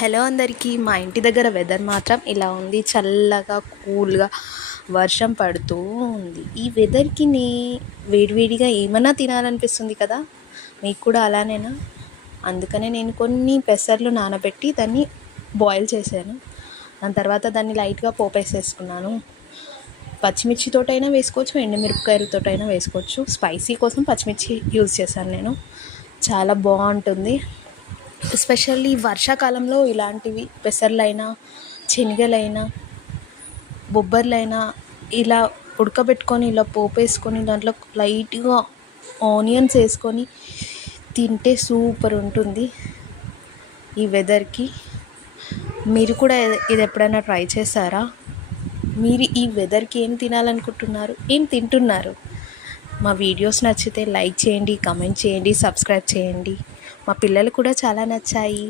Hello అందరికీ. మా ఇంటి దగ్గర వెదర్ మాత్రం ఇలా ఉంది, చల్లగా కూల్గా వర్షం పడుతూ ఉంది. ఈ వెదర్కి వేడివేడిగా ఏమన్నా తినాలనిపిస్తుంది కదా, మీకు కూడా అలానేనా? అందుకనే నేను కొన్ని పెసర్లు నానబెట్టి దాన్ని బాయిల్ చేశాను. దాని తర్వాత దాన్ని లైట్గా పోపేసేసుకున్నాను. పచ్చిమిర్చితోటైనా వేసుకోవచ్చు, ఎండుమిరపకాయలతోటైనా వేసుకోవచ్చు. స్పైసీ కోసం పచ్చిమిర్చి యూజ్ చేశాను నేను. చాలా బాగుంటుంది. ఎస్పెషల్లీ వర్షాకాలంలో ఇలాంటివి పెసర్లైనా, శనగలైనా, బొబ్బర్లైనా ఇలా ఉడకబెట్టుకొని ఇలా పోపేసుకొని దాంట్లో లైట్గా ఆనియన్స్ వేసుకొని తింటే సూపర్ ఉంటుంది ఈ వెదర్కి. మీరు కూడా ఇది ఎప్పుడైనా ట్రై చేశారా? మీరు ఈ వెదర్కి ఏం తినాలనుకుంటున్నారు, ఏం తింటున్నారు? మా వీడియోస్ నచ్చితే లైక్ చేయండి, కమెంట్ చేయండి, సబ్స్క్రైబ్ చేయండి. మా పిల్లలు కూడా చాలా నచ్చాయి.